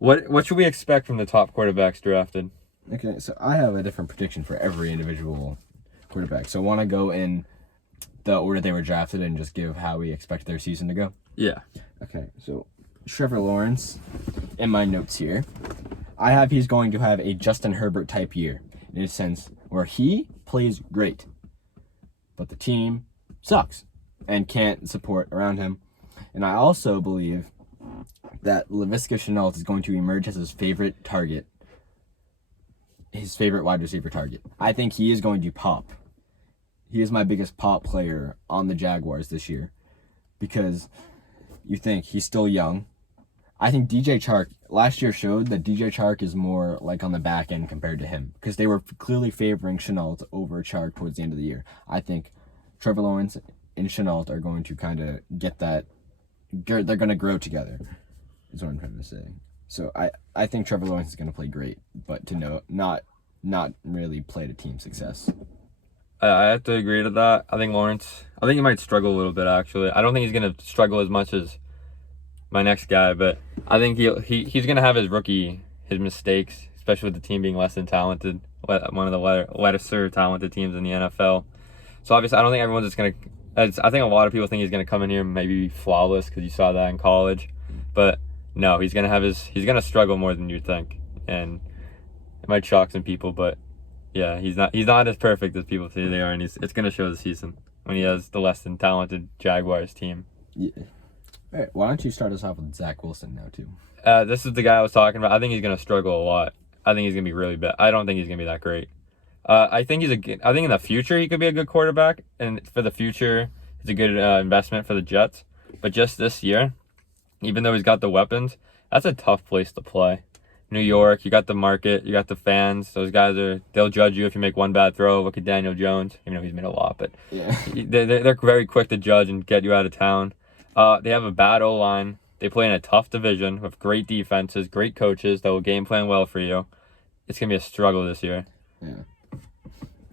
What should we expect from the top quarterbacks drafted? Okay, so I have a different prediction for every individual quarterback. So want to go in the order they were drafted and just give how we expect their season to go? Yeah. Okay, so Trevor Lawrence, in my notes here, I have he's going to have a Justin Herbert type year, in a sense where he plays great, but the team sucks and can't support around him. And I also believe that Laviska Shenault is going to emerge as his favorite target, his favorite wide receiver target. I think he is going to pop. He is my biggest pop player on the Jaguars this year because you think he's still young. I think DJ Chark last year showed that DJ Chark is more like on the back end compared to him because they were clearly favoring Shenault over Chark towards the end of the year. I think Trevor Lawrence and Shenault are going to kind of get that. They're going to grow together is what I'm trying to say. So I think Trevor Lawrence is going to play great, but not really play to team success. I have to agree to that. I think he might struggle a little bit, actually. I don't think he's going to struggle as much as my next guy, but I think he's going to have his mistakes, especially with the team being less than talented, one of the lesser talented teams in the NFL. So obviously, I don't think everyone's just going to. I think a lot of people think he's going to come in here and maybe be flawless because you saw that in college, but no, he's going to struggle more than you think, and it might shock some people, but yeah, he's not as perfect as people say they are, and it's going to show the season when he has the less than talented Jaguars team. Yeah. All right, why don't you start us off with Zach Wilson now too? This is the guy I was talking about. I think he's going to struggle a lot. I think he's going to be really bad. I don't think he's going to be that great. I think in the future he could be a good quarterback, and for the future, it's a good investment for the Jets. But just this year, even though he's got the weapons, that's a tough place to play. New York, you got the market, you got the fans. Those guys they'll judge you if you make one bad throw. Look at Daniel Jones, even though he's made a lot, but yeah, they're very quick to judge and get you out of town. They have a bad O-line. They play in a tough division with great defenses, great coaches that will game plan well for you. It's going to be a struggle this year. Yeah.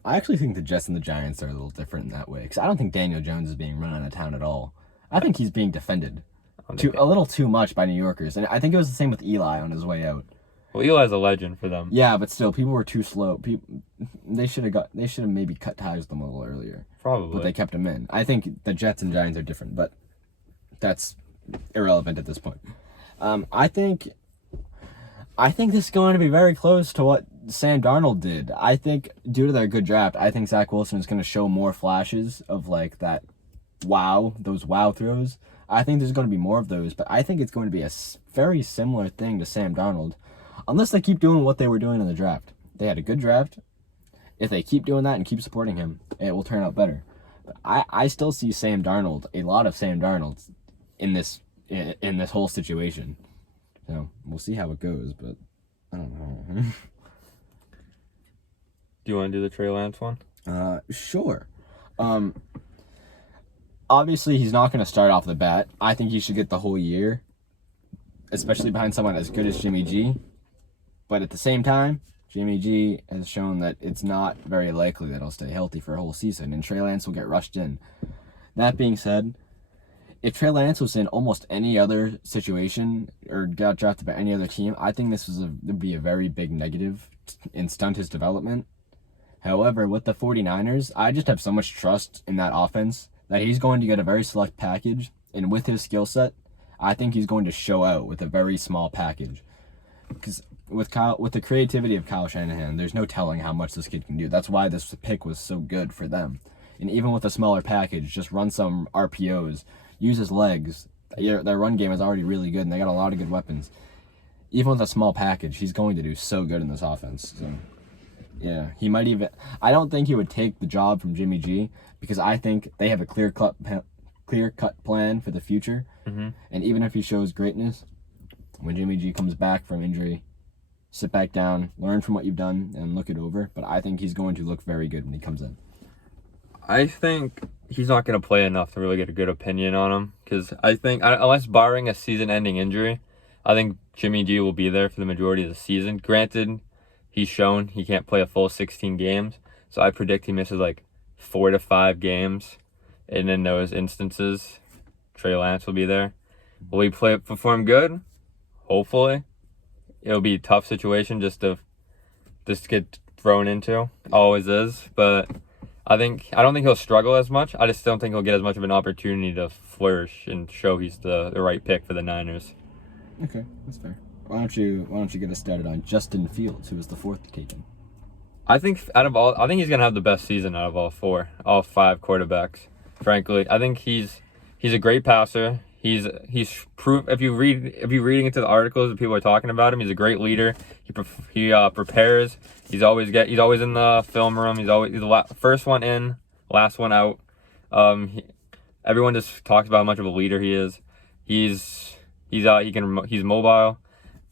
I actually think the Jets and the Giants are a little different in that way because I don't think Daniel Jones is being run out of town at all. I think he's being defended a little too much by New Yorkers, and I think it was the same with Eli on his way out. Well, Eli's a legend for them. Yeah, but still, people were too slow. They should have maybe cut ties with them a little earlier. Probably, but they kept him in. I think the Jets and Giants are different, but that's irrelevant at this point. I think this is going to be very close to what Sam Darnold did. I think due to their good draft, I think Zach Wilson is going to show more flashes of like that those wow throws. I think there's going to be more of those, but I think it's going to be a very similar thing to Sam Darnold, unless they keep doing what they were doing in the draft. They had a good draft. If they keep doing that and keep supporting him, it will turn out better. But I still see a lot of Sam Darnold in this whole situation. So we'll see how it goes, but I don't know. Do you want to do the Trey Lance one? Sure. Obviously, he's not going to start off the bat. I think he should get the whole year, especially behind someone as good as Jimmy G. But at the same time, Jimmy G has shown that it's not very likely that he'll stay healthy for a whole season, and Trey Lance will get rushed in. That being said, if Trey Lance was in almost any other situation or got drafted by any other team, I think this would be a very big negative and stunt his development. However, with the 49ers, I just have so much trust in that offense that he's going to get a very select package, and with his skill set, I think he's going to show out with a very small package. Because with the creativity of Kyle Shanahan, there's no telling how much this kid can do. That's why this pick was so good for them. And even with a smaller package, just run some RPOs, use his legs. Their run game is already really good, and they got a lot of good weapons. Even with a small package, he's going to do so good in this offense. So, yeah, he might even. I don't think he would take the job from Jimmy G because I think they have a clear-cut plan for the future. Mm-hmm. And even if he shows greatness, when Jimmy G comes back from injury, sit back down, learn from what you've done, and look it over. But I think he's going to look very good when he comes in. I think he's not going to play enough to really get a good opinion on him because I think, unless barring a season-ending injury, I think Jimmy G will be there for the majority of the season. Granted, he's shown he can't play a full 16 games, so I predict he misses like 4 to 5 games. And in those instances, Trey Lance will be there. Will he perform good? Hopefully. it'll be a tough situation just to get thrown into. Always is, but I don't think he'll struggle as much. I just don't think he'll get as much of an opportunity to flourish and show he's the right pick for the Niners. Okay, that's fair. Why don't you get us started on Justin Fields, who was the fourth taken? I think he's gonna have the best season out of all five quarterbacks. Frankly, I think he's a great passer. He's proved if you're reading into the articles that people are talking about him, he's a great leader. He prepares. He's always in the film room. He's the first one in, last one out. Everyone just talks about how much of a leader he is. He's mobile.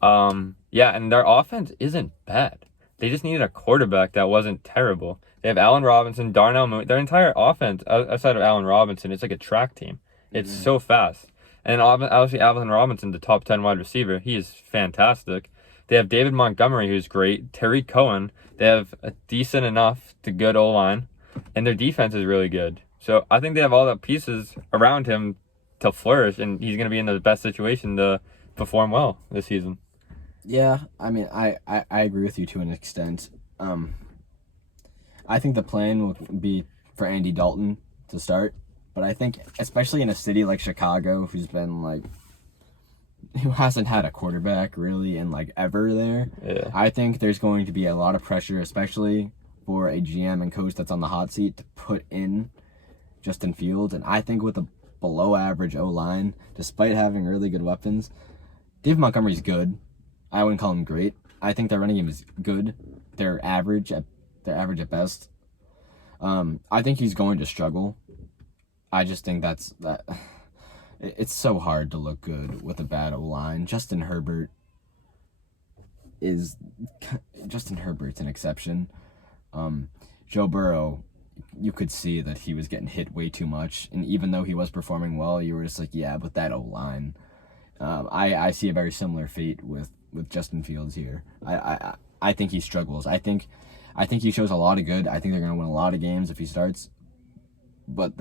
Yeah, and their offense isn't bad. They just needed a quarterback that wasn't terrible. They have Allen Robinson, Darnell Mooney. Their entire offense, outside of Allen Robinson, it's like a track team. It's so fast. And obviously, Allen Robinson, the top 10 wide receiver, he is fantastic. They have David Montgomery, who's great. Terry Cohen. They have a decent enough to good O-line. And their defense is really good. So I think they have all the pieces around him to flourish, and he's going to be in the best situation to perform well this season. Yeah, I mean, I agree with you to an extent. I think the plan will be for Andy Dalton to start, but I think especially in a city like Chicago, who hasn't had a quarterback really in ever there. Yeah. I think there's going to be a lot of pressure, especially for a GM and coach that's on the hot seat, to put in Justin Fields. And I think with a below average O-line, despite having really good weapons, David Montgomery's good. I wouldn't call him great. I think their running game is good. They're average at best. I think he's going to struggle. I just think that it's so hard to look good with a bad O-line. Justin Herbert's an exception. Joe Burrow, you could see that he was getting hit way too much, and even though he was performing well, you were just like, yeah, but that O-line. I see a very similar fate with Justin Fields here. I think he struggles. I think he shows a lot of good. I think they're going to win a lot of games if he starts. But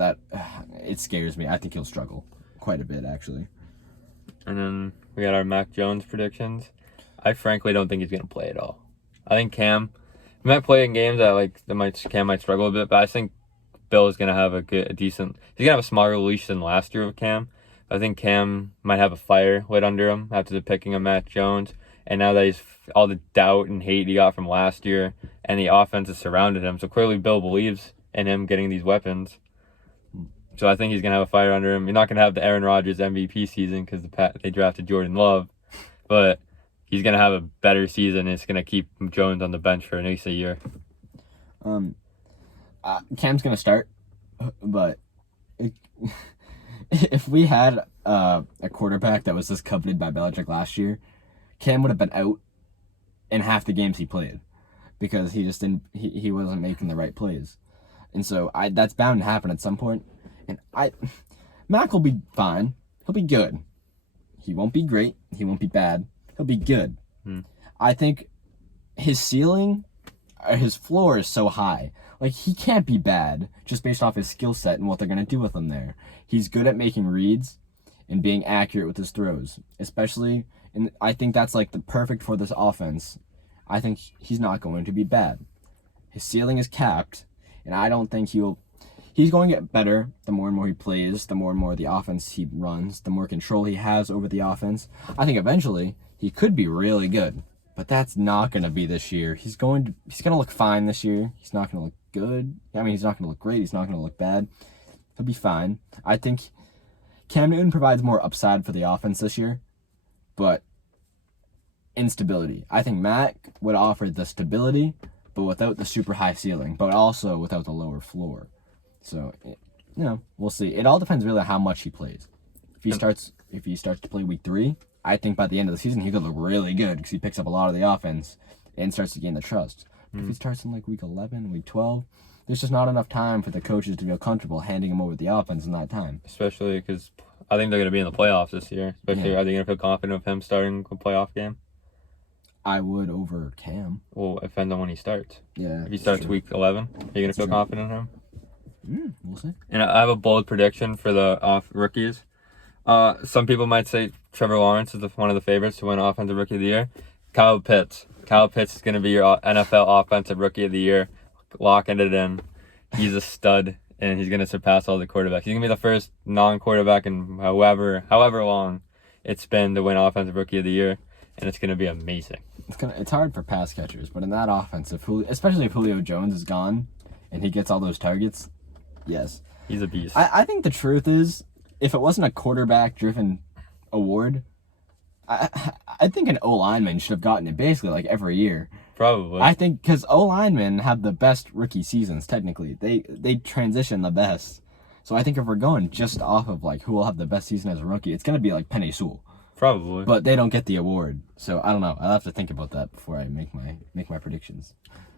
it scares me. I think he'll struggle quite a bit, actually. And then we got our Mac Jones predictions. I frankly don't think he's going to play at all. I think Cam, he might play in games that Cam might struggle a bit, but I think Bill is going to have he's going to have a smaller leash than last year with Cam. I think Cam might have a fire lit under him after the picking of Mac Jones. And now that he's all the doubt and hate he got from last year, and the offense has surrounded him, so clearly Bill believes in him getting these weapons. So I think he's going to have a fire under him. You're not going to have the Aaron Rodgers MVP season because they drafted Jordan Love, but he's going to have a better season. It's going to keep Jones on the bench for at least a year. Cam's going to start, but if we had a quarterback that was this coveted by Belichick last year, Cam would have been out in half the games he played because he just didn't. He wasn't making the right plays, and so that's bound to happen at some point. And Mac will be fine. He'll be good. He won't be great. He won't be bad. He'll be good. I think his ceiling, his floor is so high. He can't be bad just based off his skill set and what they're gonna do with him there. He's good at making reads and being accurate with his throws, especially. And I think that's the perfect for this offense. I think he's not going to be bad. His ceiling is capped, and I don't think he's going to get better the more and more he plays, the more and more the offense he runs, the more control he has over the offense. I think eventually he could be really good, but that's not going to be this year. He's going to look fine this year. He's not going to look good. I mean, he's not going to look great. He's not going to look bad. He'll be fine. I think Cam Newton provides more upside for the offense this year, but instability. I think Mac would offer the stability, but without the super high ceiling, but also without the lower floor. So, we'll see. It all depends really on how much he plays. If he starts to play week 3, I think by the end of the season he could look really good because he picks up a lot of the offense and starts to gain the trust. But if he starts in week 11, week 12, there's just not enough time for the coaches to feel comfortable handing him over the offense in that time. Especially because I think they're going to be in the playoffs this year. Especially, are they going to feel confident of him starting a playoff game? I would over Cam. Well, it depends on when he starts. Yeah. If he starts week 11, are you going to feel confident in him? We'll see. And I have a bold prediction for the rookies. Some people might say Trevor Lawrence is one of the favorites to win Offensive Rookie of the Year. Kyle Pitts. Kyle Pitts is going to be your NFL Offensive Rookie of the Year. Locking it in. He's a stud, and he's going to surpass all the quarterbacks. He's going to be the first non-quarterback in however long it's been to win Offensive Rookie of the Year, and it's going to be amazing. It's hard for pass catchers, but in that offense, especially if Julio Jones is gone and he gets all those targets, yes. He's a beast. I think the truth is, if it wasn't a quarterback-driven award, I think an O-lineman should have gotten it basically like every year. Probably. I think because O-linemen have the best rookie seasons, technically. They transition the best. So I think if we're going just off of like who will have the best season as a rookie, it's going to be like Penei Sewell. Probably. But they don't get the award. So I don't know. I'll have to think about that before I make my predictions.